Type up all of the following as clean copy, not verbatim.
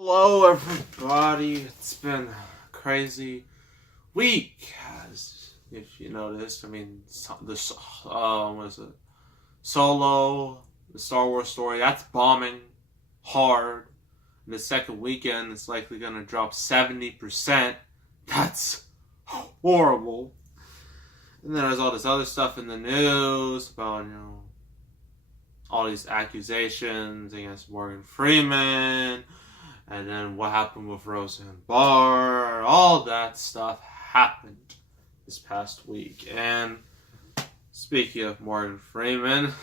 Hello, everybody. It's been a crazy week, as if you noticed. I mean, what is it? Solo, the Star Wars story, that's bombing hard. And the second weekend, it's likely going to drop 70%. That's horrible. And then there's all this other stuff in the news about, all these accusations against Morgan Freeman. And then what happened with Roseanne Barr, all that stuff happened this past week. And speaking of Morgan Freeman,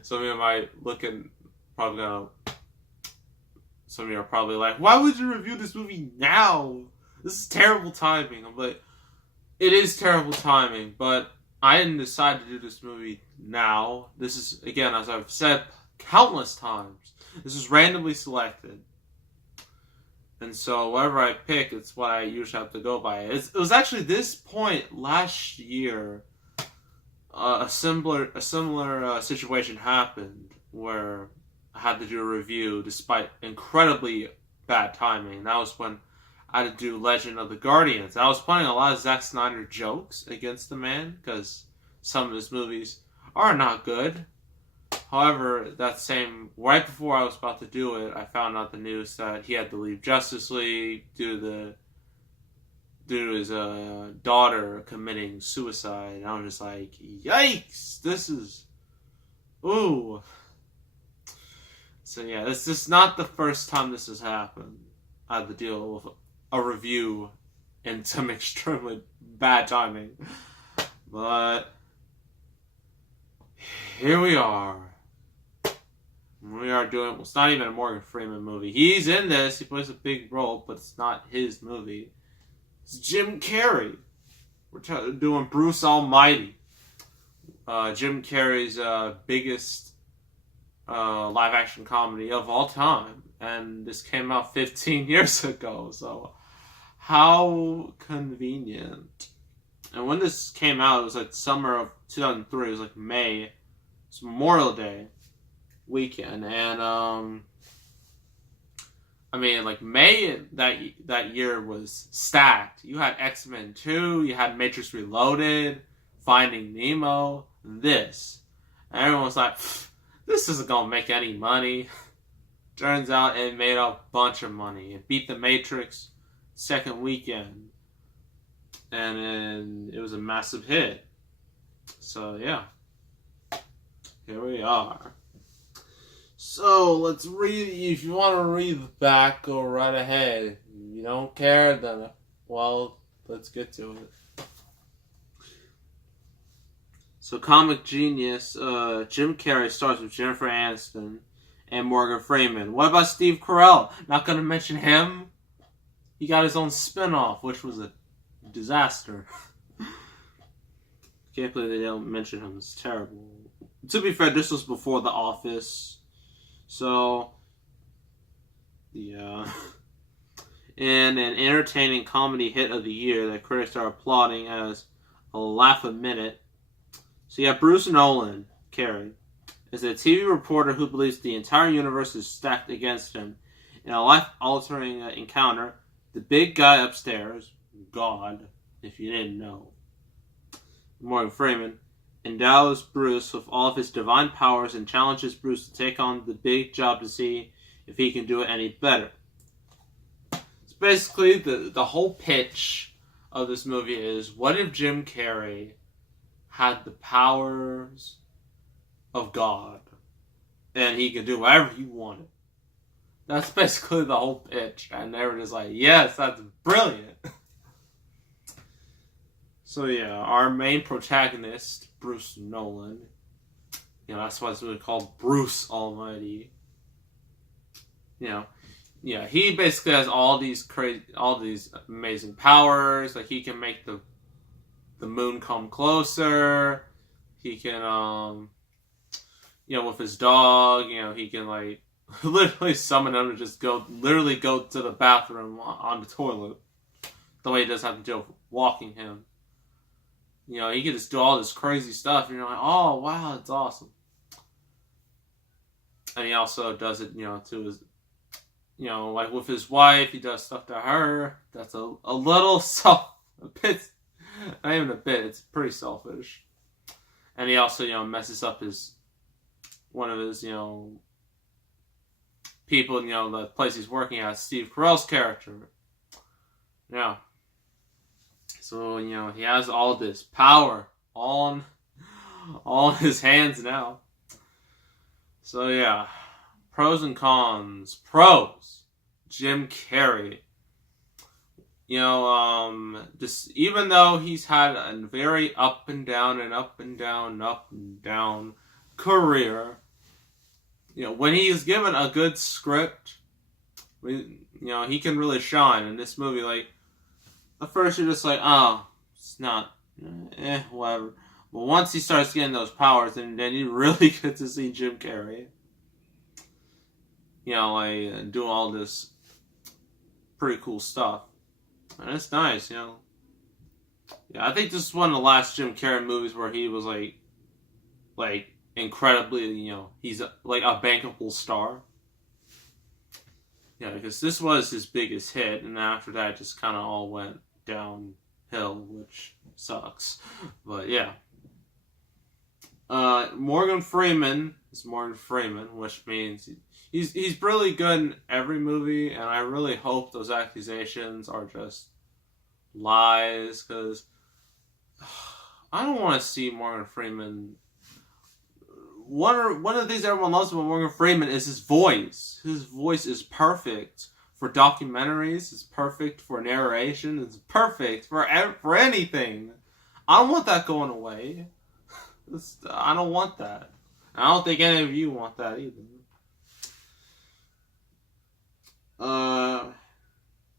some of you might some of you are probably like, why would you review this movie now? This is terrible timing. I'm like, it is terrible timing, but I didn't decide to do this movie now. This is, again, as I've said countless times, this is randomly selected. And so whatever I pick, it's what I usually have to go by. It was actually this point last year, a similar situation happened where I had to do a review despite incredibly bad timing. That was when I had to do Legend of the Guardians. I was playing a lot of Zack Snyder jokes against the man because some of his movies are not good. However, right before I was about to do it, I found out the news that he had to leave Justice League due to his daughter committing suicide. And I was just like, yikes! This is... Ooh. So yeah, this is not the first time this has happened. I had to deal with a review and some extremely bad timing. But... here we are. We are doing... it's not even a Morgan Freeman movie. He's in this. He plays a big role, but it's not his movie. It's Jim Carrey. We're doing Bruce Almighty. Jim Carrey's biggest live-action comedy of all time. And this came out 15 years ago. So, how convenient. And when this came out, it was like summer of 2003. It was like May. It's Memorial Day weekend, and I mean, like, May that year was stacked. You had X-Men 2, you had Matrix Reloaded, Finding Nemo, this. And everyone was like, this isn't gonna make any money. Turns out it made a bunch of money. It beat The Matrix second weekend, and then it was a massive hit. So yeah, here we are. So, let's read. If you want to read the back, go right ahead. If you don't care, then, well, let's get to it. So, Comic Genius, Jim Carrey stars with Jennifer Aniston and Morgan Freeman. What about Steve Carell? Not going to mention him? He got his own spinoff, which was a disaster. Can't believe they don't mention him. It's terrible. To be fair, this was before The Office. So, yeah. And an entertaining comedy hit of the year that critics are applauding as a laugh a minute. So, yeah, Bruce Nolan, Carrey, is a TV reporter who believes the entire universe is stacked against him. In a life-altering encounter, the big guy upstairs, God, if you didn't know, Morgan Freeman, endows Bruce with all of his divine powers and challenges Bruce to take on the big job to see if he can do it any better. So basically, the whole pitch of this movie is, what if Jim Carrey had the powers of God and he could do whatever he wanted? That's basically the whole pitch, and they were just like, yes, that's brilliant. So yeah, our main protagonist, Bruce Nolan, that's why it's really called Bruce Almighty. He basically has all these amazing powers. Like, he can make the moon come closer. He can, with his dog, he can, like, literally summon him to just go to the bathroom on the toilet. The way he doesn't have to deal with walking him. He can just do all this crazy stuff, and you're like, oh, wow, that's awesome. And he also does it, to his you know, like with his wife, he does stuff to her. That's a little a bit, not even a bit. It's pretty selfish. And he also, you know, messes up one of his, you know, people, you know, the place he's working at, Steve Carell's character. Yeah. So, you know, he has all this power all in his hands now. So, yeah. Pros and cons. Pros. Jim Carrey. You know, just even though he's had a very up and down career, you know, when he is given a good script, you know, he can really shine. In this movie, like, at first you're just like, oh, it's not, whatever. But once he starts getting those powers, then you really get to see Jim Carrey, you know, like, do all this pretty cool stuff. And it's nice, you know. Yeah, I think this is one of the last Jim Carrey movies where he was, like, incredibly, you know, he's like a bankable star. Yeah, because this was his biggest hit, and after that, it just kind of all went downhill, which sucks. But yeah, Morgan Freeman is Morgan Freeman, which means he's really good in every movie, and I really hope those accusations are just lies, because I don't want to see Morgan Freeman. One of the things everyone loves about Morgan Freeman is his voice. His voice is perfect for documentaries. It's perfect for narration. It's perfect for anything. I don't want that going away. I don't want that. I don't think any of you want that either.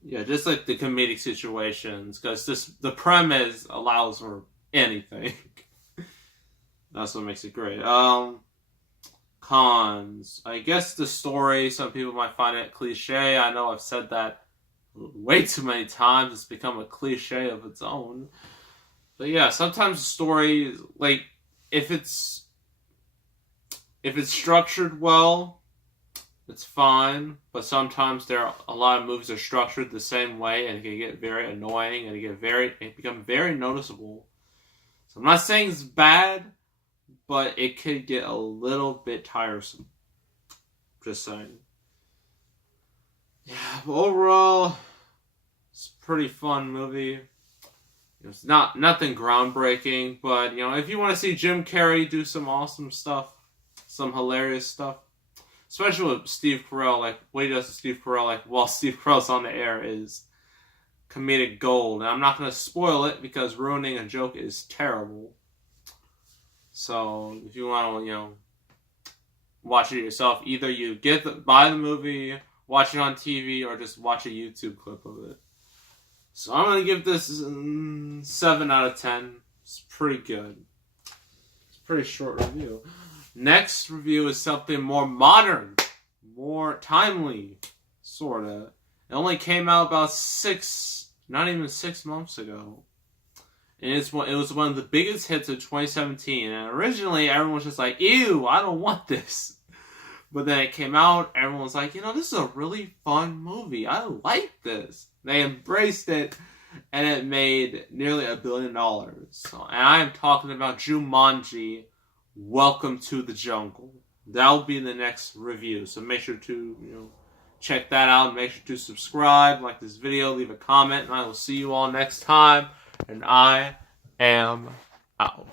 Yeah, just like the comedic situations, because the premise allows for anything. That's what makes it great. Cons. I guess the story, some people might find it cliche. I know I've said that way too many times. It's become a cliche of its own. But yeah, sometimes the story, like, if it's structured well, it's fine. But sometimes a lot of movies are structured the same way, and it can get very annoying, and it become very noticeable. So I'm not saying it's bad, but it could get a little bit tiresome. Just saying. Yeah, but overall, it's a pretty fun movie. It's nothing groundbreaking, but, you know, if you want to see Jim Carrey do some awesome stuff, some hilarious stuff, especially with Steve Carell, like what he does to Steve Carell, like while Steve Carell's on the air, is comedic gold. And I'm not going to spoil it because ruining a joke is terrible. So if you want to, you know, watch it yourself, either you buy the movie, watch it on TV, or just watch a YouTube clip of it. So I'm going to give this 7 out of 10. It's pretty good. It's a pretty short review. Next review is something more modern, more timely, sort of. It only came out about not even 6 months ago. And it was one of the biggest hits of 2017. And originally, everyone was just like, ew, I don't want this. But then it came out, everyone was like, you know, this is a really fun movie. I like this. They embraced it, and it made nearly $1 billion. So, and I am talking about Jumanji, Welcome to the Jungle. That'll be the next review. So make sure to, you know, check that out. Make sure to subscribe, like this video, leave a comment, and I will see you all next time. And I am out.